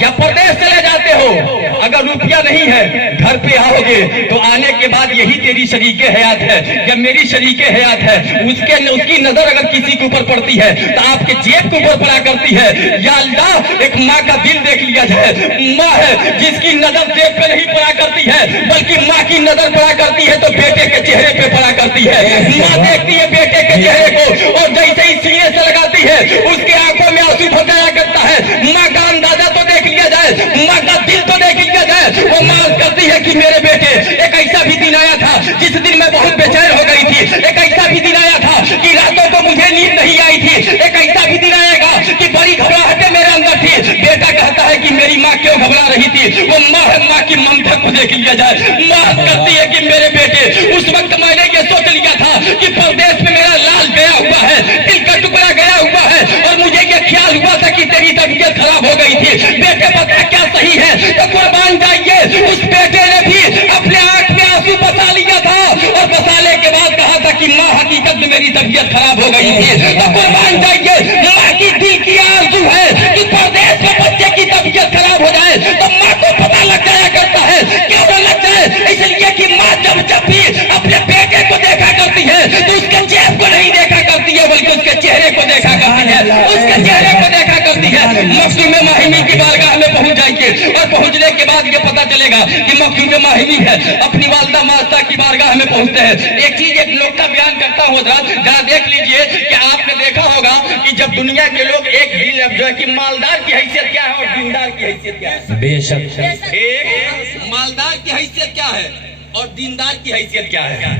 یا پردیس چلے جاتے ہو، اگر روپیہ نہیں ہے گھر پہ آؤ گے تو آنے کے بعد یہی تیری شریک حیات ہے یا میری شریک حیات ہے، اس کی نظر اگر کسی کے اوپر پڑتی ہے تو آپ کے جیب کے اوپر پڑا کرتی ہے۔ یا اللہ ایک ماں کا دل دیکھ لیا جائے، ماں ہے جس کی نظر جیب پہ نہیں پڑا کرتی ہے بلکہ ماں کی نظر پڑا کرتی ہے تو بیٹے کے چہرے پہ پڑا کرتی ہے۔ ماں دیکھتی ہے بیٹے کے چہرے کو اور جیسے ہی سینے سے لگاتی ہے اس کے آنکھوں میں آنسو بھر جایا کرتا ہے۔ ماں کا اندازہ تو دیکھ لیا جائے، ماں کا دل تو دیکھ لیا جائے، وہ ماں کرتی ہے کہ میرے بیٹے ایک ایسا بھی دن آیا تھا جس دن میں بہت بے چین ہو گئی تھی، ایک ایسا بھی دن آیا تھا کہ راتوں کو مجھے نیند نہیں آئی تھی، ایک ایسا بھی دن آئے گا کہ بڑی گھبراہٹیں میرے اندر تھی۔ بیٹا کہتا ہے کہ میری ماں کیوں گھبرا رہی تھی؟ وہ ماں ہے، ماں کی ممتا کو دیکھ لیا جائے۔ ماں کہتی ہے کہ میرے بیٹے اس وقت میں نے یہ سوچ لیا تھا کہ پردیس میں میرا لال گیا ہوا ہے، دل کا ٹکڑا گیا ہوا ہے اور مجھے یہ خیال ہوا تھا کہ تیری طبیعت خراب ہو گئی تھی، بیٹے پتا کیا صحیح ہے؟ تو قربان جائیے اس بیٹے نے بھی اپنے آنکھ میں آنسو بسا لیا تھا اور بسانے کے بعد کہا تھا کہ ماں حقیقت میں میری طبیعت خراب ہو گئی تھی۔ تو قربان جائیے ماں کی دل کی آرزو ہے کہ پردیس میں بچے کی طبیعت خراب ہو جائے تو ماں کو پتا لگ جایا کرتا ہے، کیوں نہ لگ جائے؟ اس لیے کہ ماں جب بھی اپنے بیٹے کو دیکھا کرتی ہے تو اس کے جیب کو نہیں دیکھا کرتی ہے بلکہ اس کے چہرے کو دیکھا کرتی ہے، اس کے چہرے کو دیکھا کرتی ہے۔ مخدوم ماہمی کی بارگاہ میں پہنچ جائیے اور پہنچنے کے بعد یہ پتا چلے گا کہ مخدوم ماہمی ہے، اپنی والدہ ماستہ کی بارگاہ میں پہنچتے ہیں۔ ایک چیز ایک نکتہ بیان کرتا ہوں ذرا دیکھ لیجئے کہ آپ نے دیکھا ہوگا کہ جب دنیا کے لوگ ایک دل جو ہے کہ مالدار کی حیثیت کیا ہے اور دیندار کی حیثیت کیا ہے؟ بے شک ایک مالدار کی حیثیت کیا ہے اور دیندار کی حیثیت کیا ہے؟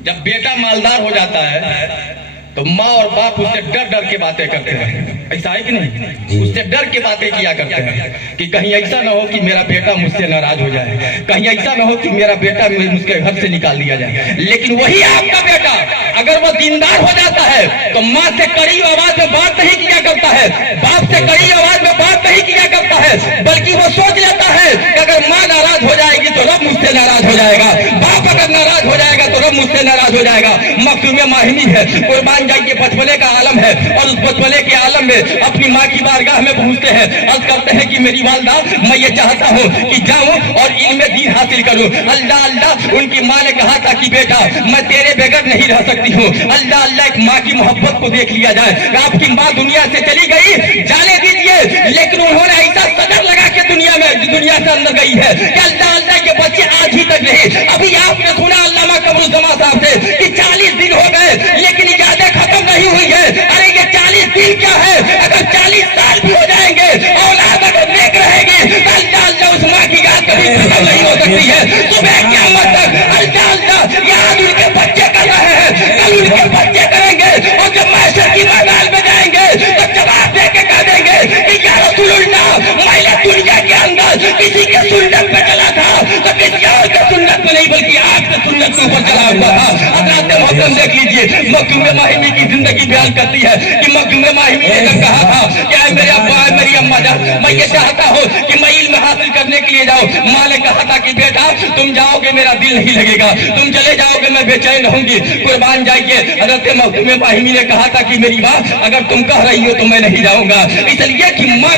جب بیٹا مالدار ہو جاتا ہے تو ماں اور باپ اس سے ڈر ڈر کے باتیں کرتے ہیں، ایسا ہے کہ نہیں؟ اس سے ڈر کے باتیں کیا کرتے ہیں کہ کہیں ایسا نہ ہو کہ میرا بیٹا مجھ سے ناراض ہو جائے، کہیں ایسا نہ ہو کہ میرا بیٹا مجھ کے گھر سے نکال دیا جائے۔ لیکن وہی آپ کا بیٹا اگر وہ دیندار ہو جاتا ہے تو ماں سے کڑی آواز میں بات نہیں کیا کرتا ہے، باپ سے کڑی آواز میں بات نہیں کیا کرتا ہے، بلکہ وہ سوچ لیتا ہے کہ اگر ماں ناراض ہو جائے گی تو رب مجھ سے ناراض ہو جائے گا، باپ اگر ناراض ہو جائے گا تو رب مجھ سے ناراض ہو جائے گا۔ مخدوم ماہمی ہے، قربان جائیے بچپنے کا عالم ہے اور اس بچپنے کے عالم میں اپنی ماں کی بارگاہ میں پہنچتے ہیں، عرض کرتے ہیں کہ میری والدہ میں یہ چاہتا ہوں کہ جاؤں اور علم دین حاصل کروں۔ اللہ اللہ ان کی ماں نے کہا تھا کہ بیٹا میں تیرے بغیر نہیں رہ سکتی ہوں۔ اللہ اللہ ایک ماں کی محبت کو دیکھ لیا جائے، آپ کی ماں دنیا سے چلی گئی جانے دیجیے، لیکن انہوں نے ایسا صدر لگا کے دنیا سے اندر گئی ہے کہ اللہ اللہ کے بچے آج ہی تک نہیں۔ ابھی آپ نے سنا علامہ قمرالزمان صاحب سے کہ 40 دن ہو گئے لیکن اجازت ختم نہیں ہوئی ہے۔ ارے یہ 40 دن کیا ہے، اگر 40 سال بھی ہو جائیں گے اولاد اگر نیک رہے گی تو اللہ اللہ اس ماں کی یاد کبھی ختم نہیں ہو سکتی ہے۔ صبح قیامت تک اللہ اللہ یاد ان کے بچے کر رہے ہیں، کل ان کے بچے کریں گے اور جب محشر کی میدان میں جائیں گے تو جواب دے کے کہہ دیں گے کہ یا رسول اللہ میں نے دنیا کے اندر کسی کے سنت پہ چلا تھا تو کسی اور کے سنت پہ نہیں بلکہ آپ کے سنت کے اوپر چلا ہوا تھا۔ حضرات محترم دیکھ لیجیے مخدوم ماہمی کی زندگی بیان کرتی ہے کہ مخدوم ماہمی نے جب کہا تھا کہ اے میرے ابا اے میری اماں جان میں یہ چاہتا ہوں کہ میں علم حاصل کرنے کے لیے جاؤں، ماں نے کہا تھا کہ بیٹا تم جاؤ گے میرا دل نہیں لگے گا، تم چلے جاؤ گے میں بے چین رہوں گی۔ قربان جائیے حضرت مخدوم ماہمی نے کہا تھا کہ میری ماں اگر تم کہہ رہی ہو تو میں نہیں جاؤں گا، اس لیے کہ ماں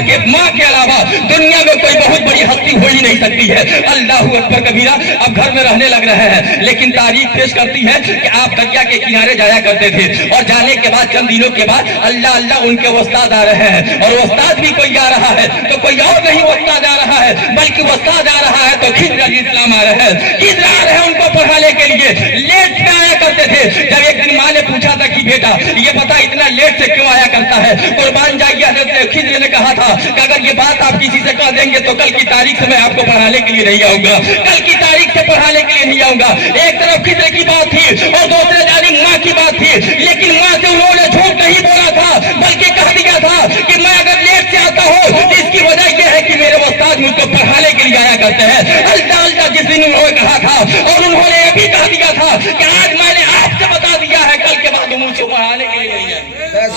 کے علاوہ دنیا میں کوئی بہت بڑی ہستی ہو ہی نہیں سکتی ہے۔ اللہ اکبر کبیرہ اب گھر میں رہنے لگ رہے ہیں لیکن تاریخ پیش کرتی ہے کہ آپ دریا کے کنارے جایا کرتے تھے اور جانے کے بعد چند دنوں کے بعد اللہ اللہ ان کے استاد آ رہے ہیں اور استاد بھی کوئی آ رہا ہے تو کوئی اور نہیں استاد آ رہا ہے بلکہ استاد آ رہا ہے تو خضر علیہ السلام آ رہے ہیں، خضر آ رہے ہیں ان کو پڑھانے کے لیے۔ لیٹ میں آیا کرتے تھے، جب ایک دن ماں نے پوچھا تھا کہ بیٹا یہ بتا اتنا لیٹ سے کیوں آیا کرتا ہے؟ قربان جائیے حضرت خضر نے کہا تھا کہ اگر یہ بات آپ کسی سے کہہ دیں گے تو کل کی تاریخ سے میں آپ کو پڑھانے کے لیے نہیں آؤں گا، کل کی تاریخ سے پڑھانے کے لیے نہیں آؤں گا۔ ایک طرف خضر کی بات تھی اور دوسرے جانب ماں کی بات تھی، لیکن ماں سے انہوں نے جھوٹ نہیں بولا تھا بلکہ کہہ دیا تھا کہ میں اگر لیٹ سے آتا ہوں تو اس کی وجہ یہ ہے کہ میرے استاد مجھ کو پڑھانے کے لیے آیا کرتے ہیں۔ اللہ جس دن انہوں نے کہا تھا اور انہوں نے یہ بھی کہہ دیا تھا کہ آج میں نے آپ سے بتا دیا ہے کل کے بعد وہ مجھ کو پڑھانے کے لیے نہیں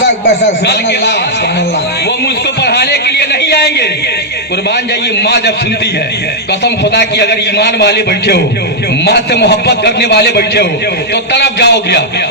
آئیں گے، وہ مجھ کو پڑھانے کے لیے نہیں آئیں گے۔ قربان جائیے ماں جب سنتی ہے، قسم خدا کی اگر ایمان والے بیٹھے ہو، ماں سے محبت کرنے والے بیٹھے ہو تو طرف جاؤ گیا۔